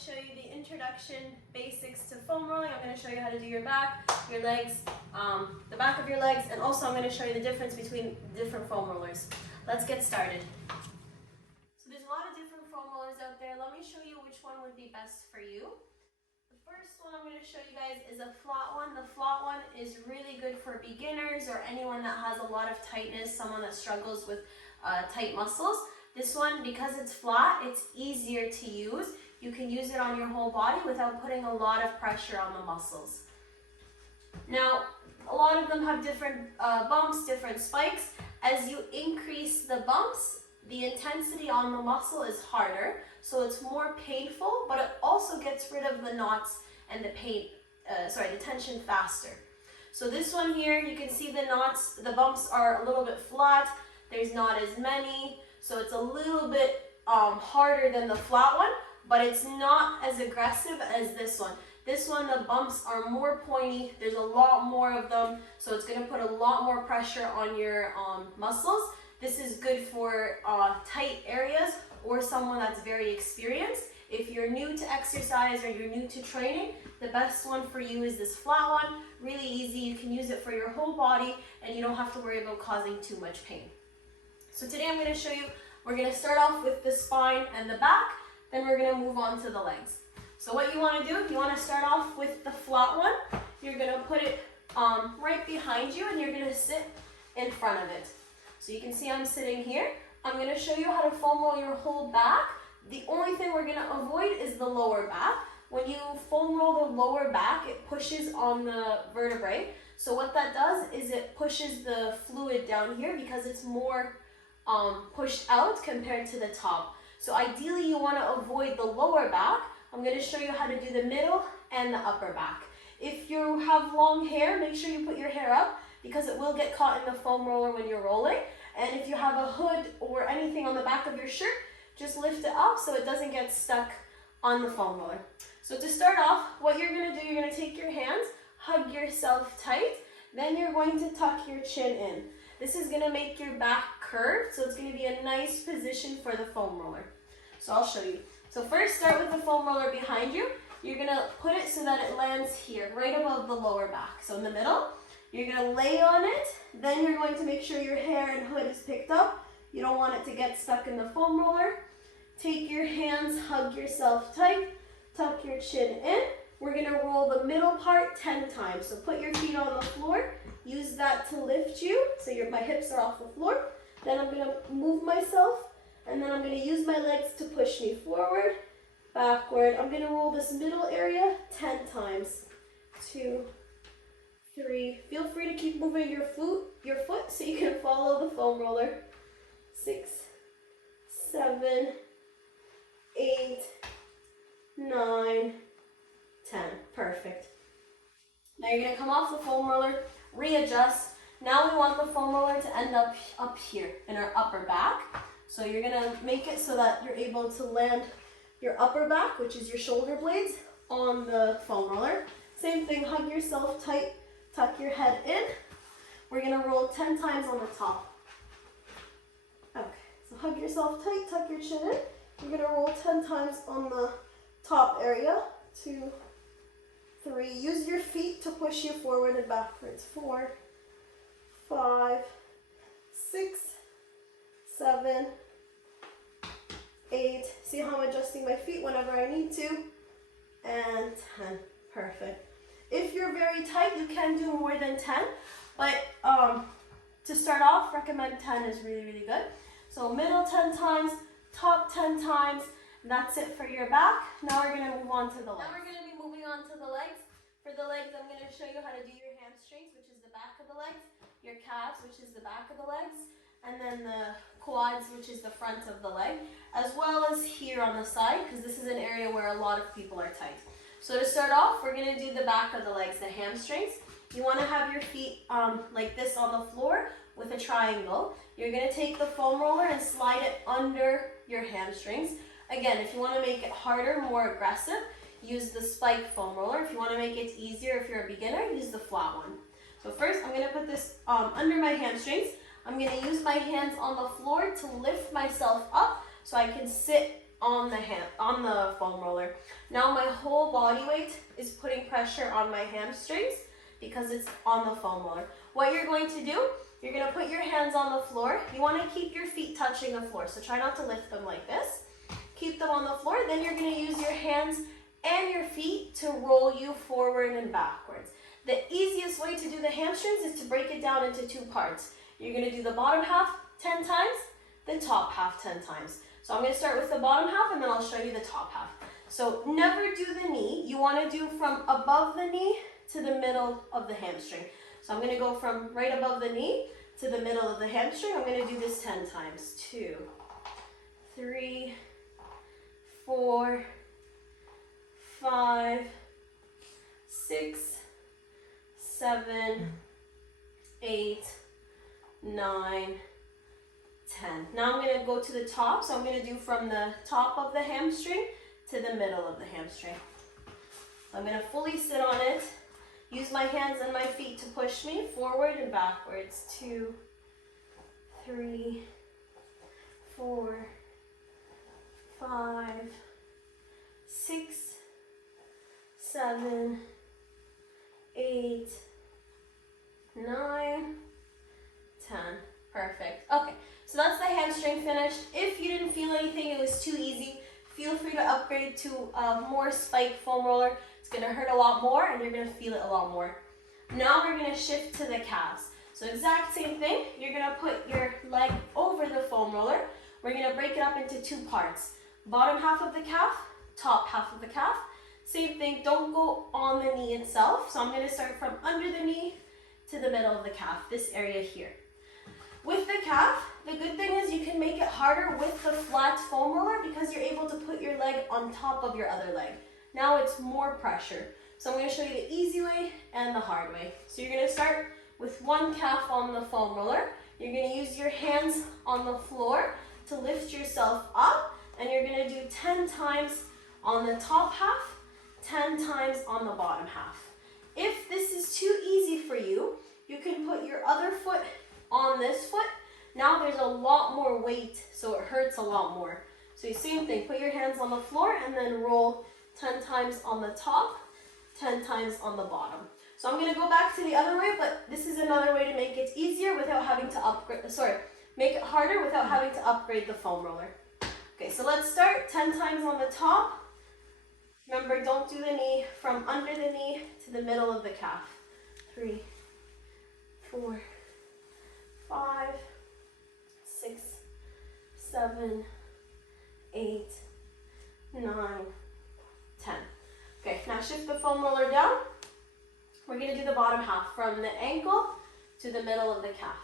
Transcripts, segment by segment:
show you the introduction basics to foam rolling. I'm going to show you how to do your back, your legs, the back of your legs, and also I'm going to show you the difference between different foam rollers. Let's get started. So there's a lot of different foam rollers out there. Let me show you which one would be best for you. The first one I'm going to show you guys is a flat one. The flat one is really good for beginners or anyone that has a lot of tightness, someone that struggles with tight muscles. This one, because it's flat, it's easier to use. You can use it on your whole body without putting a lot of pressure on the muscles. Now, a lot of them have different bumps, different spikes. As you increase the bumps, the intensity on the muscle is harder, so it's more painful, but it also gets rid of the knots and the the tension faster. So this one here, you can see the knots, the bumps are a little bit flat. There's not as many. So it's a little bit harder than the flat one, but it's not as aggressive as this one. This one, the bumps are more pointy. There's a lot more of them, so it's going to put a lot more pressure on your muscles. This is good for tight areas or someone that's very experienced. If you're new to exercise or you're new to training, the best one for you is this flat one. Really easy. You can use it for your whole body, and you don't have to worry about causing too much pain. So today I'm going to show you, we're going to start off with the spine and the back, then we're going to move on to the legs. So what you want to do, you want to start off with the flat one. You're going to put it right behind you and you're going to sit in front of it. So you can see I'm sitting here. I'm going to show you how to foam roll your whole back. The only thing we're going to avoid is the lower back. When you foam roll the lower back, it pushes on the vertebrae. So what that does is it pushes the fluid down here because it's more pushed out compared to the top. So ideally you want to avoid the lower back. I'm going to show you how to do the middle and the upper back. If you have long hair, make sure you put your hair up because it will get caught in the foam roller when you're rolling. And if you have a hood or anything on the back of your shirt, just lift it up so it doesn't get stuck on the foam roller. So to start off, what you're going to do, you're going to take your hands, hug yourself tight, then you're going to tuck your chin in. This is going to make your back curved, so it's going to be a nice position for the foam roller. So I'll show you. So first start with the foam roller behind you. You're going to put it so that it lands here, right above the lower back. So in the middle, you're going to lay on it. Then you're going to make sure your hair and hood is picked up. You don't want it to get stuck in the foam roller. Take your hands, hug yourself tight, tuck your chin in. We're going to roll the middle part 10 times. So put your feet on the floor. Use that to lift you, so my hips are off the floor. Then I'm going to move myself, and then I'm going to use my legs to push me forward, backward. I'm going to roll this middle area 10 times. 2, 3. Feel free to keep moving your foot so you can follow the foam roller. 6, 7, 8, 9, 10. Perfect. Now you're going to come off the foam roller, readjust. Now we want the foam roller to end up here in our upper back. So you're going to make it so that you're able to land your upper back, which is your shoulder blades, on the foam roller. Same thing, hug yourself tight, tuck your head in. We're going to roll 10 times on the top. Okay, so hug yourself tight, tuck your chin in. You're going to roll 10 times on the top area. 2, 3. Use your feet to push you forward and backwards. 4, 5, 6, 7, 8. See how I'm adjusting my feet whenever I need to. And 10. Perfect. If you're very tight, you can do more than 10. But to start off, recommend 10 is really, really good. So middle 10 times, top 10 times. That's it for your back. Now we're going to move on to the legs. Now we're going to be moving on to the legs. For the legs, I'm going to show you how to do your hamstrings, which is the back of the legs, your calves, which is the back of the legs, and then the quads, which is the front of the leg, as well as here on the side, because this is an area where a lot of people are tight. So to start off, we're going to do the back of the legs, the hamstrings. You want to have your feet like this on the floor with a triangle. You're going to take the foam roller and slide it under your hamstrings. Again, if you want to make it harder, more aggressive, use the spike foam roller. If you want to make it easier, if you're a beginner, use the flat one. So first, I'm going to put this under my hamstrings. I'm going to use my hands on the floor to lift myself up so I can sit on the foam roller. Now my whole body weight is putting pressure on my hamstrings because it's on the foam roller. What you're going to do, you're going to put your hands on the floor. You want to keep your feet touching the floor, so try not to lift them like this. Keep them on the floor. Then you're going to use your hands and your feet to roll you forward and backwards. The easiest way to do the hamstrings is to break it down into two parts. You're going to do the bottom half 10 times, the top half 10 times. So I'm going to start with the bottom half and then I'll show you the top half. So never do the knee. You want to do from above the knee to the middle of the hamstring. So I'm going to go from right above the knee to the middle of the hamstring. I'm going to do this 10 times. 2, 3, 4, 5, 6, 7, 8, 9, 10. Now I'm going to go to the top. So I'm going to do from the top of the hamstring to the middle of the hamstring. I'm going to fully sit on it. Use my hands and my feet to push me forward and backwards. 2, 3, 4, 5, 6, 7, 8, 9, 10. Perfect. Okay, so that's the hamstring finished. If you didn't feel anything, it was too easy, feel free to upgrade to a more spike foam roller. It's going to hurt a lot more and you're going to feel it a lot more. Now we're going to shift to the calves. So exact same thing. You're going to put your leg over the foam roller. We're going to break it up into two parts. Bottom half of the calf, top half of the calf. Same thing, don't go on the knee itself. So I'm going to start from under the knee to the middle of the calf, this area here. With the calf, the good thing is you can make it harder with the flat foam roller because you're able to put your leg on top of your other leg. Now it's more pressure. So I'm going to show you the easy way and the hard way. So you're going to start with one calf on the foam roller. You're going to use your hands on the floor to lift yourself up, and you're going to do 10 times on the top half, 10 times on the bottom half. If this is too easy for you, you can put your other foot on this foot. Now there's a lot more weight, so it hurts a lot more. So same thing, put your hands on the floor and then roll 10 times on the top, 10 times on the bottom. So I'm going to go back to the other way, but this is another way to make it easier without having to make it harder without having to upgrade the foam roller. Okay, so let's start 10 times on the top. Remember, don't do the knee, from under the knee to the middle of the calf. 3, 4, 5, 6, 7, 8, 9, 10. Okay, now shift the foam roller down. We're going to do the bottom half from the ankle to the middle of the calf.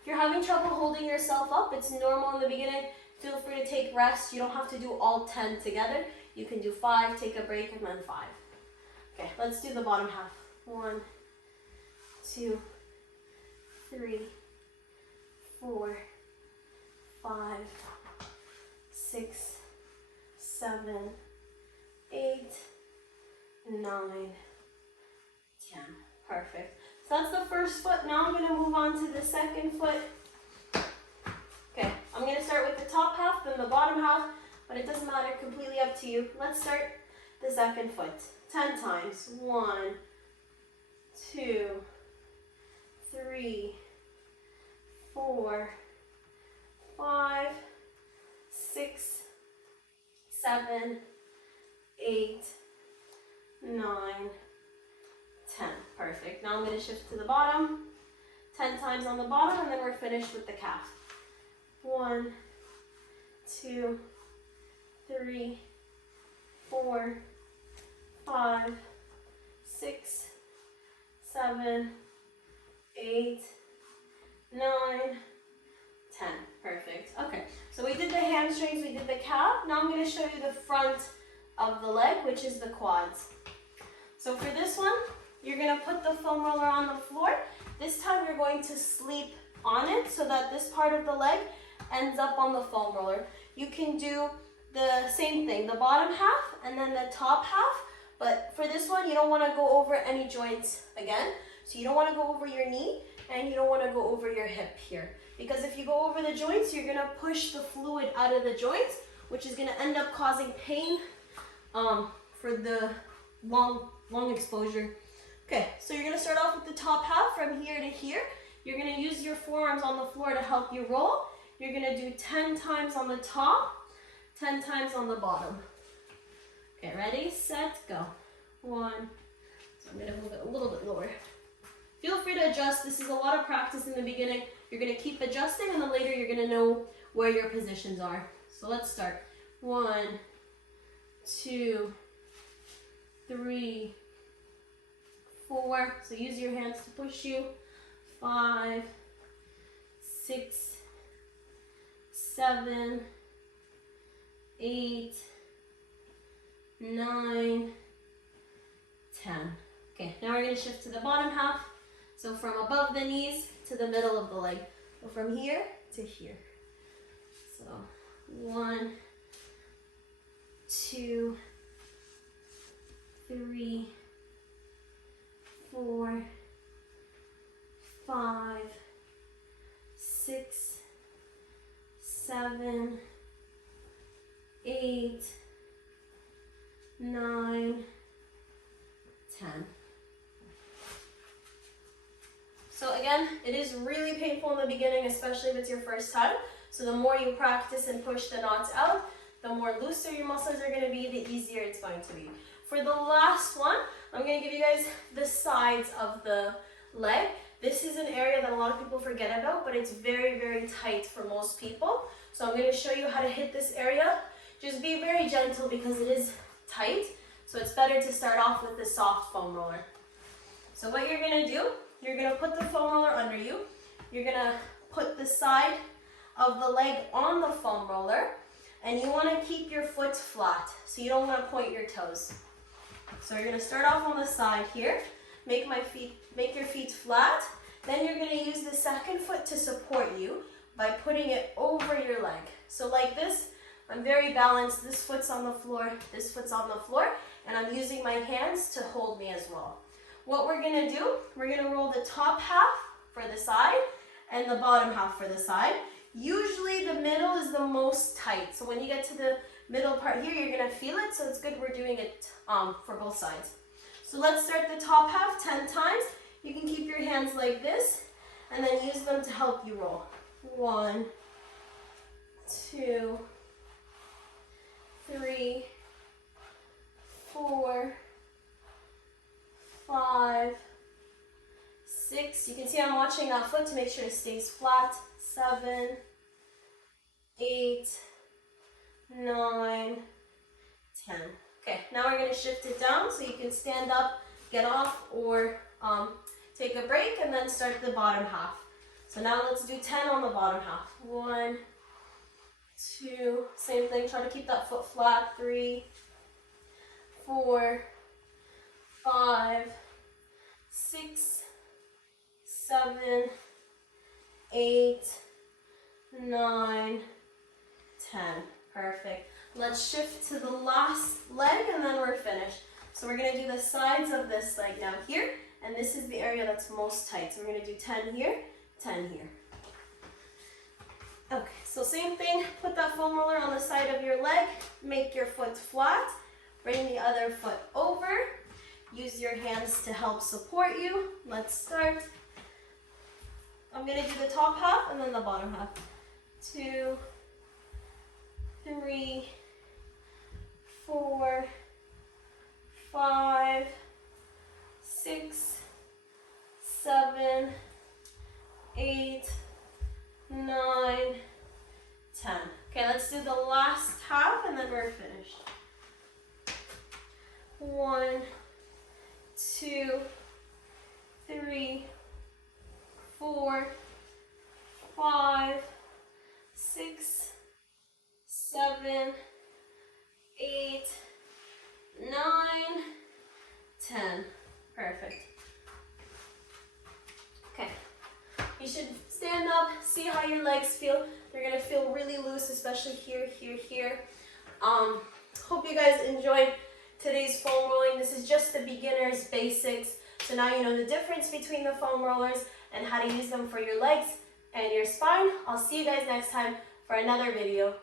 If you're having trouble holding yourself up, it's normal in the beginning. Feel free to take rest. You don't have to do all 10 together. You can do 5, take a break, and then 5. Okay, let's do the bottom half. 1, 2, 3, 4, 5, 6, 7, 8, 9, 10. Perfect. So that's the first foot. Now I'm going to move on to the second foot. Okay, I'm going to start with the top half, then the bottom half, but it doesn't matter, completely up to you. Let's start the second foot. 10 times. 1, 2, 3, 4, 5, 6, 7, 8, 9, 10. Perfect. Now I'm going to shift to the bottom. 10 times on the bottom, and then we're finished with the calf. 1, 2, 3, 4, 5, 6, 7, 8, 9, 10. Perfect. Okay, so we did the hamstrings, we did the calf. Now I'm going to show you the front of the leg, which is the quads. So for this one, you're going to put the foam roller on the floor. This time you're going to sleep on it so that this part of the leg ends up on the foam roller. You can do the same thing, the bottom half and then the top half, but for this one you don't want to go over any joints again. So you don't want to go over your knee and you don't want to go over your hip here, because if you go over the joints, you're going to push the fluid out of the joints, which is gonna end up causing pain for the long exposure. Okay, so you're gonna start off with the top half from here to here. You're gonna use your forearms on the floor to help you roll. You're gonna do 10 times on the top, 10 times on the bottom. Okay, ready, set, go. 1. So I'm gonna move it a little bit lower. Feel free to adjust. This is a lot of practice in the beginning. You're gonna keep adjusting, and then later you're gonna know where your positions are. So let's start. 1, 2, 3, 4. So use your hands to push you. 5, 6, 7, 8, 9, 10. Okay, now we're going to shift to the bottom half. So from above the knees to the middle of the leg. So from here to here. So 1, 2, 3, 4, 5, 6, 7, 8, 9, 10. So again, it is really painful in the beginning, especially if it's your first time. So the more you practice and push the knots out, the more looser your muscles are going to be, the easier it's going to be. For the last one, I'm going to give you guys the sides of the leg. This is an area that a lot of people forget about, but it's very, very tight for most people. So I'm going to show you how to hit this area. Just be very gentle because it is tight. So it's better to start off with the soft foam roller. So what you're going to do, you're going to put the foam roller under you. You're going to put the side of the leg on the foam roller, and you want to keep your foot flat. So you don't want to point your toes. So you're going to start off on the side here. Make your feet flat. Then you're going to use the second foot to support you by putting it over your leg. So like this, I'm very balanced. This foot's on the floor, this foot's on the floor, and I'm using my hands to hold me as well. What we're going to do, we're going to roll the top half for the side and the bottom half for the side. Usually the middle is the most tight. So when you get to the middle part here, you're going to feel it. So it's good we're doing it for both sides. So let's start the top half 10 times. You can keep your hands like this and then use them to help you roll. 1, 2, 3, 4, 5, 6. You can see I'm watching that foot to make sure it stays flat. 7, 8, 9, 10. Okay, now we're going to shift it down so you can stand up, get off, or take a break and then start the bottom half. So now let's do 10 on the bottom half. 1, 2, same thing, try to keep that foot flat. 3, 4, 5, 6, 7, 8, 9, 10. Perfect. Let's shift to the last leg and then we're finished. So we're going to do the sides of this leg now here, and this is the area that's most tight. So we're going to do 10 here, 10 here. Okay, so same thing, put that foam roller on the side of your leg, make your foot flat, bring the other foot over, use your hands to help support you. Let's start. I'm going to do the top half and then the bottom half. 2, 3, 4, 5, 6, 7, 8, 9, 10. Okay, let's do the last half and then we're finished. 1, 2, 3, 4, 5, 6, 7, 8, 9, 10. Perfect. Okay. You should stand up, see how your legs feel. They're gonna feel really loose, especially here, here, here. Hope you guys enjoyed today's foam rolling. This is just the beginner's basics. So now you know the difference between the foam rollers and how to use them for your legs and your spine. I'll see you guys next time for another video.